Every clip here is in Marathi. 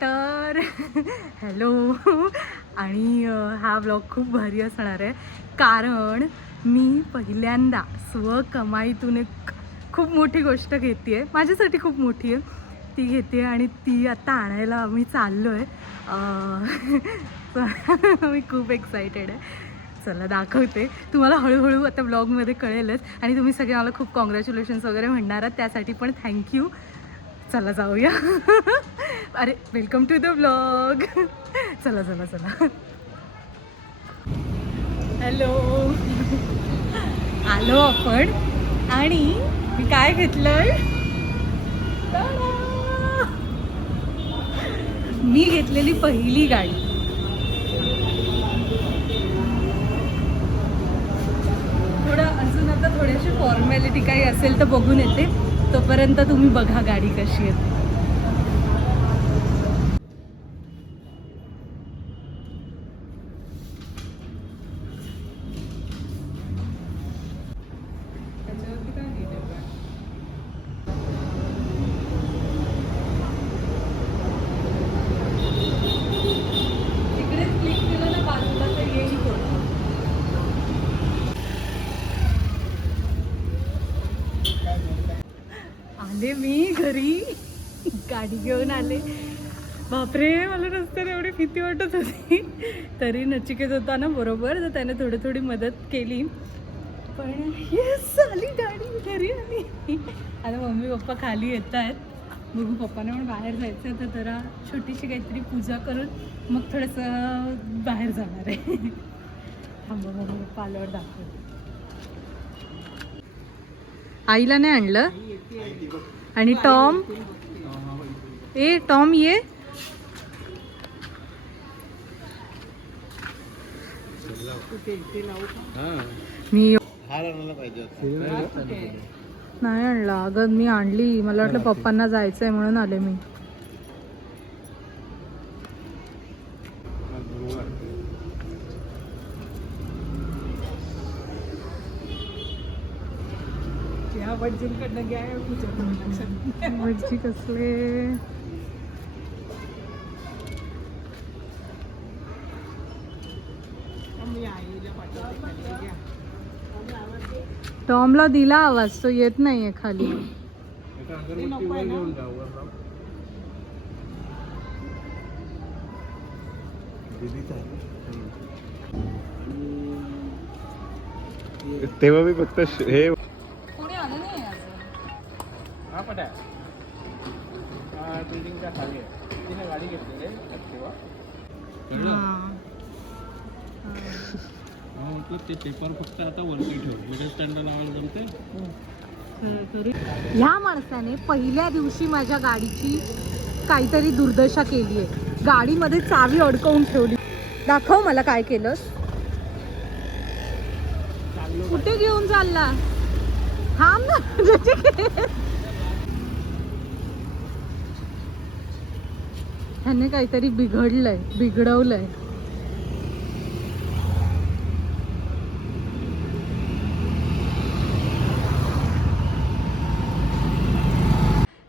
तर हॅलो. आणि हा ब्लॉग खूप भारी असणार आहे कारण मी पहिल्यांदा स्वकमाईतून एक खूप मोठी गोष्ट घेते आहे, माझ्यासाठी खूप मोठी आहे. ती घेते आणि ती आता आणायला मी चाललो आहे. मी खूप एक्सायटेड आहे. चला दाखवते तुम्हाला, हळूहळू आता ब्लॉगमध्ये कळेलच. आणि तुम्ही सगळे मला खूप कॉंग्रॅच्युलेशन्स वगैरे म्हणणार आहात, त्यासाठी पण थँक्यू. चला जाऊया. अरे वेलकम टू द ब्लॉग. चला चला चला. हॅलो. आलो आपण. आणि मी काय घेतलंय, मी घेतलेली पहिली गाडी. थोडं अजून आता थोडीशी फॉर्मॅलिटी काही असेल तर बघून येते, तोपर्यंत तुम्ही बघा गाडी कशी येते. इकडेच क्लिक केलं ना बाजूला तर येईल फोटो. आले मी घरी, गाडी घेऊन आले. बापरे, मला रस्त्यात एवढी भीती वाटत होती. तरी नचिकेत होता ना बरोबर, तर त्याने थोडी मदत केली. पण येस, आली गाडी, घरी आली. आता मम्मी पप्पा खाली येत आहेत. बघू, पप्पांना पण बाहेर जायचं तर जरा छोटीशी काहीतरी पूजा करून मग थोडंसं बाहेर जाणार आहे. थांबा, मम्मी पप्पा आल्यावर दाखवते. आईला नाही आणलं. आणि टॉम, ए टॉम ये. मी नाही आणला अगं, मी आणली. मला वाटलं पप्पांना जायचंय म्हणून आले मी. भटजी कसले. टॉमला दिला आवाज, तो येत नाहीये खाली. तेव्हा मी फक्त हे कोणी आलं नाही बिल्डिंगच्या खाली आहे. तिने गाडी घेतलेली आहे तेव्हा. म्हटलं ते पेपर फक्त आता वरती ठेव, मिडल स्टँड लावायला जमते. ह्या माणसाने पहिल्या दिवशी माझ्या गाडीची काहीतरी दुर्दशा केली आहे. गाडीमध्ये चावी अडकवून ठेवली. दाखव मला काय केलंस. कुठे घेऊन चालला, थांब ना. ह्याने काहीतरी बिघडवलंय.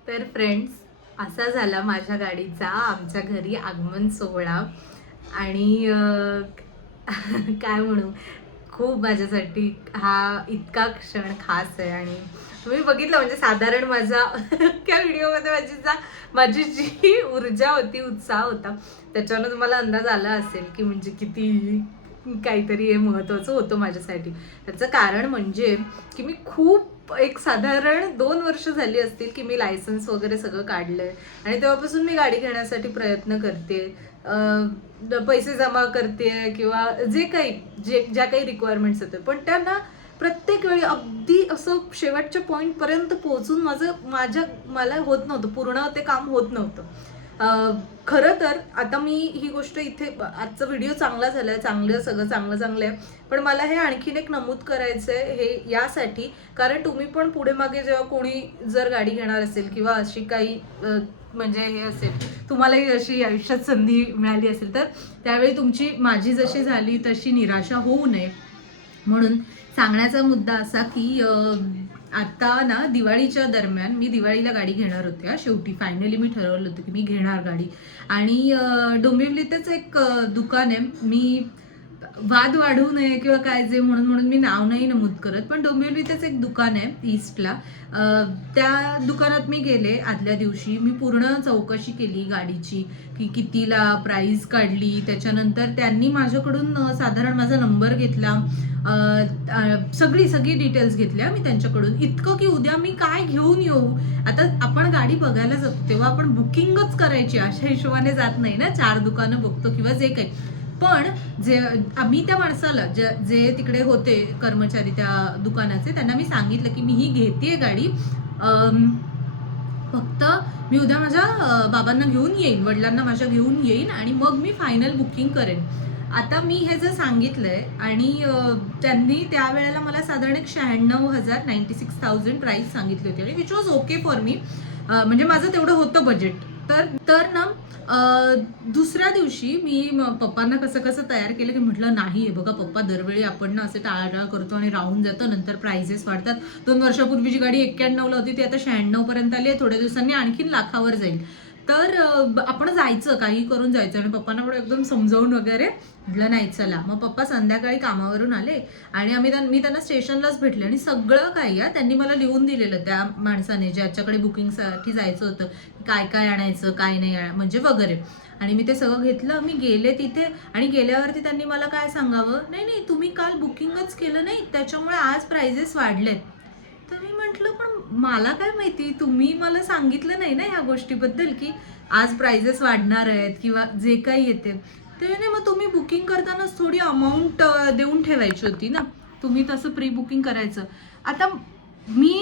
तर फ्रेंड्स, असा झाला माझ्या गाडीचा आमच्या घरी आगमन सोहळा. आणि काय म्हणू, खूप माझ्यासाठी हा इतका क्षण खास आहे. आणि तुम्ही बघितलं म्हणजे साधारण माझा त्या व्हिडिओमध्ये माझी जी ऊर्जा होती, उत्साह होता, त्याच्यानं तुम्हाला अंदाज आला असेल की म्हणजे किती काहीतरी हे महत्त्वाचं होतं माझ्यासाठी. त्याचं कारण म्हणजे की मी खूप एक साधारण 2 वर्ष झाली असतील की मी लायसन्स वगैरे सगळं काढलं आहे. आणि तेव्हापासून मी गाडी घेण्यासाठी प्रयत्न करते, पैसे जमा करते किंवा ज्या काही रिक्वायरमेंट्स होते. पण त्यांना प्रत्येक वेळी अगदी असं शेवटच्या पॉईंटपर्यंत पोहोचून मला होत नव्हतं, पूर्ण ते काम होत नव्हतं. खरं तर आता मी ही गोष्ट इथे, आजचा व्हिडिओ चांगला झाला आहे, सगळं चांगलं आहे. पण मला हे आणखीन एक नमूद करायचं आहे, हे यासाठी कारण तुम्ही पण पुढे मागे जेव्हा कोणी जर गाडी घेणार असेल किंवा अशी काही म्हणजे हे असेल, तुम्हालाही अशी आयुष्यात संधी मिळाली असेल, तर त्यावेळी माझी जशी झाली तशी निराशा होऊ नये म्हणून सांगण्याचा मुद्दा असा की आता ना दिवाळीच्या दरम्यान मी दिवाळीला गाडी घेणार होते. शेवटी फायनली मी ठरवलं होतं की मी घेणार गाडी. आणि डोंबिवलीतच एक दुकान आहे. मी वाद वाढवू नये किंवा काय जे म्हणून मी नाव नाही नमूद करत, पण डोंबिवलीतच एक दुकान आहे ईस्टला. त्या दुकानात मी गेले आदल्या दिवशी. मी पूर्ण चौकशी केली गाडीची की कितीला प्राइस काढली. त्याच्यानंतर त्यांनी माझ्याकडून साधारण माझा नंबर घेतला, सगळी डिटेल्स घेतल्या मी त्यांच्याकडून. इतकं की उद्या मी काय घेऊन येऊ. आता आपण गाडी बघायला जातो तेव्हा आपण बुकिंगच करायची, अशा हिशोबाने जात नाही ना, 4 दुकानं बघतो किंवा जे काही. पण जे आम्ही त्या माणसाला जे तिकडे होते कर्मचारी त्या दुकानाचे, त्यांना मी सांगितलं की मी ही घेतेय गाडी, फक्त मी उद्या माझ्या बाबांना घेऊन येईन, वडिलांना माझ्या घेऊन येईन आणि मग मी फायनल बुकिंग करेन. आता मी हे जर सांगितलंय आणि त्यांनी त्यावेळेला मला साधारण एक 96,000 96,000 प्राइस सांगितली होती आणि which was okay for me. म्हणजे माझं तेवढं होतं बजेट. तर ना दुसऱ्या दिवशी मी पप्पांना कसं तयार केलं की म्हटलं नाही आहे बघा पप्पा, दरवेळी आपण ना असे टाळाटाळ करतो आणि राहून जातं, नंतर प्राइसेस वाढतात. 2 वर्षापूर्वी जी गाडी 91ला होती ती आता 96 पर्यंत आली आहे, थोड्या दिवसांनी आणखीन लाखावर जाईल. तर आपण जायचं, काही करून जायचं. आणि पप्पांना पण एकदम समजावून वगैरे म्हटलं नाही चला. मग पप्पा संध्याकाळी कामावरून आले आणि मी त्यांना स्टेशनलाच भेटले आणि सगळं काही त्यांनी मला लिहून दिलेलं त्या माणसाने ज्याच्याकडे बुकिंगसाठी जायचं होतं, काय काय आणायचं काय नाही म्हणजे वगैरे. आणि मी ते सगळं घेतलं. मी गेले तिथे आणि गेल्यावरती त्यांनी मला काय सांगावं, नाही तुम्ही काल बुकिंगच केलं नाही त्याच्यामुळे आज प्राइजेस वाढलेत. तर मी म्हटलं पण मला काय माहिती, तुम्ही मला सांगितलं नाही ना ह्या गोष्टीबद्दल की आज प्राइजेस वाढणार आहेत किंवा जे काही येते. तर नाही, मग तुम्ही बुकिंग करतानाच थोडी अमाऊंट देऊन ठेवायची होती ना, तुम्ही तसं प्री बुकिंग करायचं. आता मी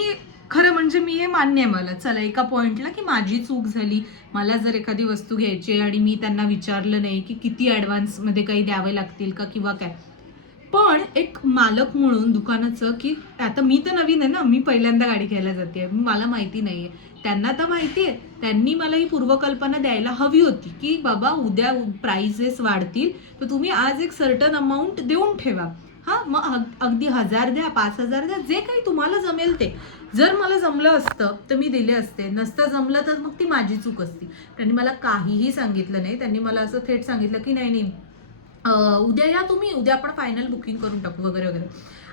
खरं म्हणजे मी हे मान्य आहे मला, चला एका पॉइंटला की माझी चूक झाली. मला जर एखादी वस्तू घ्यायची आणि मी त्यांना विचारलं नाही की किती ॲडव्हान्समध्ये काही द्यावे लागतील का किंवा काय. पण एक मालक म्हणून दुकानाचं की आता मी तर नवीन आहे ना, मी पहिल्यांदा गाडी घ्यायला जाते, मला माहिती नाहीये, त्यांना तर माहिती आहे. त्यांनी मला ही पूर्वकल्पना द्यायला हवी होती की बाबा उद्या प्राइसेस वाढतील तर तुम्ही आज एक सर्टन अमाऊंट देऊन ठेवा. मग अगदी 1000 द्या, 5000 द्या, जे काही तुम्हाला जमेल ते. जर मला जमलं असतं तर मी दिले असते, नसतं जमलं तर मग ती माझी चूक असती. त्यांनी मला काहीही सांगितलं नाही. त्यांनी मला असं थेट सांगितलं की नाही उद्या या तुम्ही, उद्या आपण फायनल बुकिंग करून टाकू वगैरे वगैरे.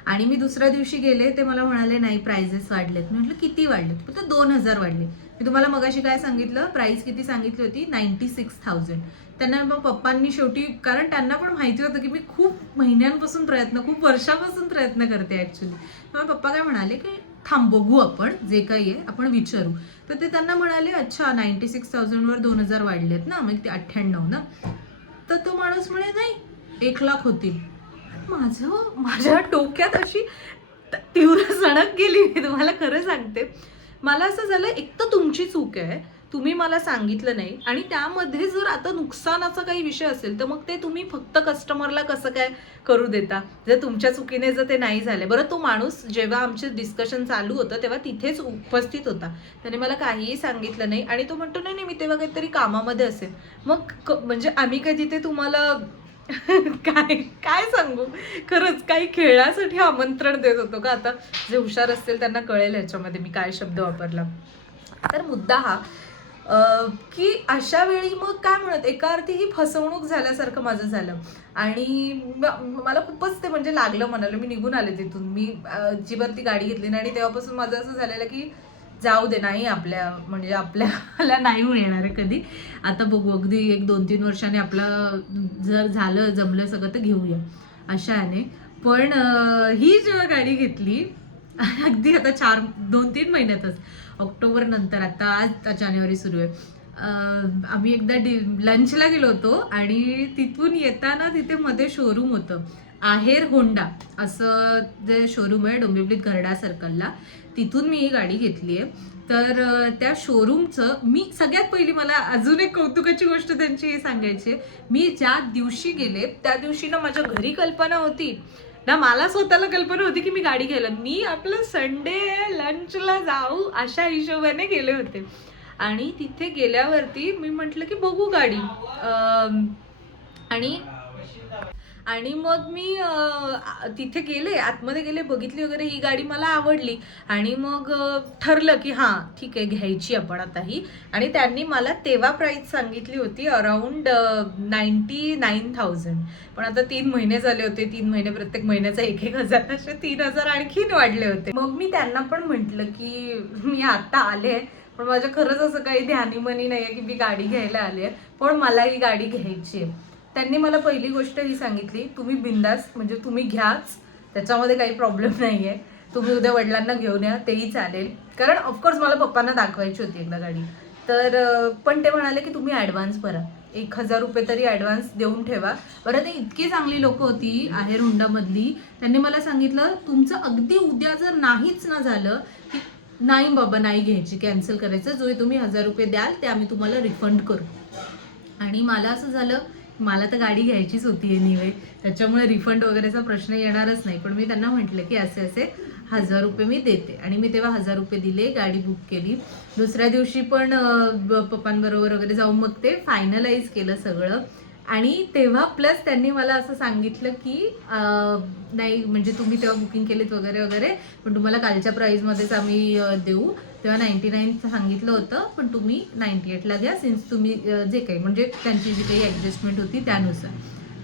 आणि मी दुसऱ्या दिवशी गेले, ते मला म्हणाले नाही प्राइजेस वाढलेत. मी म्हटलं किती वाढलेत? फक्त 2000 वाढले. मी तुम्हाला मगाशी काय सांगितलं, प्राइस किती सांगितली होती, 96,000. त्यांना मग पप्पांनी शेवटी, कारण त्यांना पण माहिती होतं की मी खूप महिन्यांपासून खूप वर्षापासून प्रयत्न करते ॲक्च्युली. मग पप्पा काय म्हणाले की थांब बघू आपण, जे काही आहे आपण विचारू. तर ते त्यांना म्हणाले अच्छा 96,000वर 2000 वाढलेत ना, मग ते 98 ना. तर तो माणूस म्हणे नाही 1,00,000 होतील. माझ्या डोक्यात अशी तीव्र सणक गेली. मी तुम्हाला खरं सांगते, मला असं झालं एक तर तुमची चूक आहे, तुम्ही मला सांगितलं नाही. आणि त्यामध्ये जर आता नुकसानाचा काही विषय असेल तर मग ते तुम्ही फक्त कस्टमरला कसं काय करू देता, जर तुमच्या चुकीने जर ते नाही झाले. बरं, तो माणूस जेव्हा आमचे डिस्कशन चालू होतं तेव्हा तिथेच उपस्थित होता, त्याने मला काहीही सांगितलं नाही. आणि तो म्हणतो नाही मी तेव्हा काहीतरी कामामध्ये असेल. मग म्हणजे आम्ही काय तिथे तुम्हाला काय सांगू, खरंच काही खेळासाठी आमंत्रण देत होतो का? आता जे हुशार असतील त्यांना कळेल ह्याच्यामध्ये मी काय शब्द वापरला. तर मुद्दा हा की अशा वेळी मग काय म्हणत, एका अर्थी ही फसवणूक झाल्यासारखं माझं झालं. आणि मला खूपच ते म्हणजे लागलं मनाला. मी निघून आले तिथून. मी जीवन ती गाडी घेतली नाही आणि तेव्हापासून माझं असं झालेलं की जाऊ दे, नाही आपल्याला नाही मिळणार आहे कधी. आता बघू, अगदी 1-2-3 वर्षाने आपलं जर झालं जमलं सगळं तर घेऊया अशाने. पण ही जेव्हा गाडी घेतली अगदी आता 2-3 महिन्यातच, ऑक्टोबर नंतर, आता आज जानेवारी सुरू आहे, आम्ही एकदा लंचला गेलो होतो आणि तिथून येताना तिथे मध्ये शोरूम होतं, आहेर होंडा असं जे शोरूम आहे डोंबिवलीत गरडा सर्कलला, तिथून मी ही गाडी घेतली आहे. तर त्या शोरूमचं मी सगळ्यात पहिली, मला अजून एक कौतुकाची गोष्ट त्यांची हे सांगायची, मी ज्या दिवशी गेले त्या दिवशी ना माझ्या घरी कल्पना होती ना, मला स्वतःला कल्पना होती की मी गाडी घ्यायला, मी आपलं संडे लंचला जाऊ अशा हिशोबाने गेले होते. आणि तिथे गेल्यावरती मी म्हटलं की बघू गाडी, आणि मग मी तिथे गेले, आतमध्ये गेले, बघितली वगैरे, ही गाडी मला आवडली आणि मग ठरलं की हां ठीक आहे घ्यायची आपण आता ही. आणि त्यांनी मला तेव्हा प्राईस सांगितली होती अराउंड 99,000. पण आता 3 महिने झाले होते, 3 महिने प्रत्येक महिन्याचा 1,000 असे 3,000 आणखीन वाढले होते. मग मी त्यांना पण म्हटलं की मी आता आले, पण माझ्या खरंच असं काही ध्यानीमनी नाही आहे की मी गाडी घ्यायला आले आहे, पण मला ही गाडी घ्यायची आहे. त्यांनी मला पहिली गोष्ट ही सांगितली, तुम्ही बिंदास म्हणजे तुम्ही घ्याच, त्याच्यामध्ये काही प्रॉब्लेम नाही आहे, तुम्ही उद्या वडिलांना घेऊन या तेही चालेल. कारण ऑफकोर्स मला पप्पांना दाखवायची होती एकदा गाडी. तर पण ते म्हणाले की तुम्ही ॲडव्हान्स भरा, 1,000 रुपये तरी ॲडव्हान्स देऊन ठेवा. बरं, ते इतकी चांगली लोक होती आहेर हुंडामधली. त्यांनी मला सांगितलं तुमचं अगदी उद्या जर नाहीच ना झालं की नाही बाबा नाही घ्यायची, कॅन्सल करायचं, जो तुम्ही 1,000 रुपये द्याल ते आम्ही तुम्हाला रिफंड करू. आणि मला असं झालं, मला तर गाडी घ्यायचीच होती एनिवे, त्याच्यामुळे रिफंड वगैरेचा प्रश्न येणारच नाही. पण मी त्यांना म्हटलं की असे असे 1,000 रुपये मी देते. आणि मी तेव्हा 1,000 रुपये दिले, गाडी बुक केली. दुसऱ्या दिवशी पण पप्पांबरोबर वगैरे जाऊन मग ते फायनलाइज केलं सगळं. आणि तेव्हा प्लस त्यांनी मला असं सांगितलं की नाही म्हणजे तुम्ही तेव्हा बुकिंग केलीत वगैरे वगैरे, पण तुम्हाला कालच्या प्राईजमध्येच आम्ही देऊ. तेव्हा 99 सांगितलं होतं, पण तुम्ही 98ला घ्या, सिन्स तुम्ही जे काही म्हणजे त्यांची जी काही ॲडजस्टमेंट होती त्यानुसार.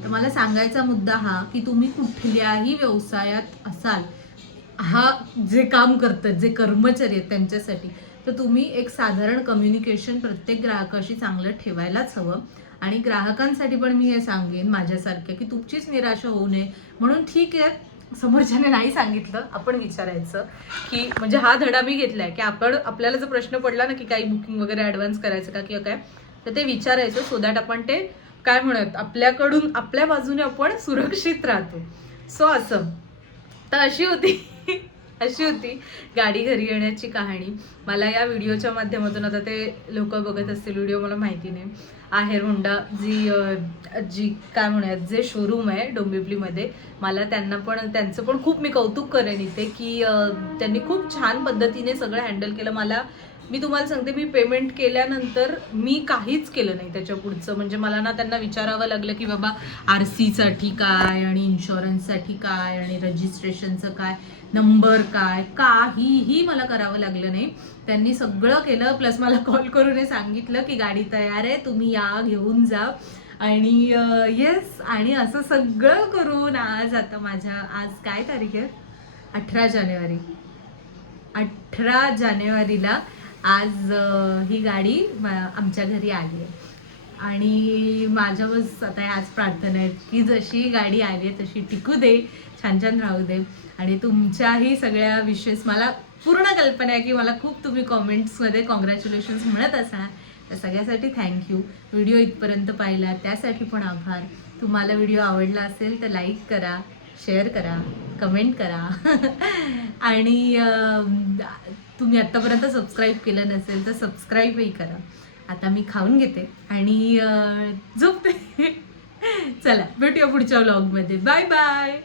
तर मला सांगायचा मुद्दा हा की तुम्ही कुठल्याही व्यवसायात असाल, हा जे काम करतात जे कर्मचारी आहेत त्यांच्यासाठी, तर तुम्ही एक साधारण कम्युनिकेशन प्रत्येक ग्राहकाशी चांगलं ठेवायलाच हवं. आणि ग्राहकांसाठी पण मी हे सांगेन माझ्यासारख्या की तुमचीच निराशा होऊ नये. म्हणून ठीक आहे समोरच्याने नाही सांगितलं, आपण विचारायचं की म्हणजे हा धडा मी घेतलाय की आपण आपल्याला जर प्रश्न पडला ना की काही बुकिंग वगैरे ॲडव्हान्स करायचं का किंवा काय, तर ते विचारायचं, सो दॅट आपण ते काय म्हणत आपल्याकडून आपल्या बाजूने आपण सुरक्षित राहतो. सो असं तर अशी होती गाडी घरी येण्याची कहाणी. मला या व्हिडिओच्या माध्यमातून, आता ते लोक बघत असतील व्हिडिओ मला माहिती नाही, आहेर हुंडा जी काय म्हणूयात जे शोरूम आहे डोंबिवलीमध्ये, मला त्यांचं पण खूप मी कौतुक करेन इथे की त्यांनी खूप छान पद्धतीने सगळं हँडल केलं. मी तुम्हाला सांगते, मी पेमेंट केल्यानंतर मी काहीच केलं नाही त्याच्या पुढचं. म्हणजे मला ना त्यांना विचारावं लागलं की बाबा RC साठी काय आणि इन्शुरन्ससाठी काय आणि रजिस्ट्रेशनचं काय, नंबर काय, काहीही मला करावं लागलं नाही. त्यांनी सगळं केलं. प्लस मला कॉल करून हे सांगितलं की गाडी तयार आहे, तुम्ही या घेऊन जा. आणि येस, आणि असं सगळं करून आज आज काय तारीख आहे, 18 जानेवारी. 18 जानेवारीला आज ही गाडी आमच्या घरी आली आहे. आणि माझ्या बस आता ह्याच प्रार्थना आहेत की जशी गाडी आली आहे तशी टिकू दे, छान छान राहू दे. आणि तुमच्याही सगळ्या विशेष मला पूर्ण कल्पना आहे की मला खूप तुम्ही कॉमेंट्समध्ये कॉंग्रॅच्युलेशन्स म्हणत असाल, त्या सगळ्यासाठी थँक्यू. व्हिडिओ इथपर्यंत पाहिला त्यासाठी पण आभार. तुम्हाला व्हिडिओ आवडला असेल तर लाईक करा, शेअर करा, कमेंट करा. आणि तुम्ही आत्तापर्यंत सबस्क्राईब केलं नसेल तर सबस्क्राईबही करा. आता मी खाऊन घेते आणि झोपते. चला भेटूया पुढच्या व्लॉगमध्ये. Bye bye.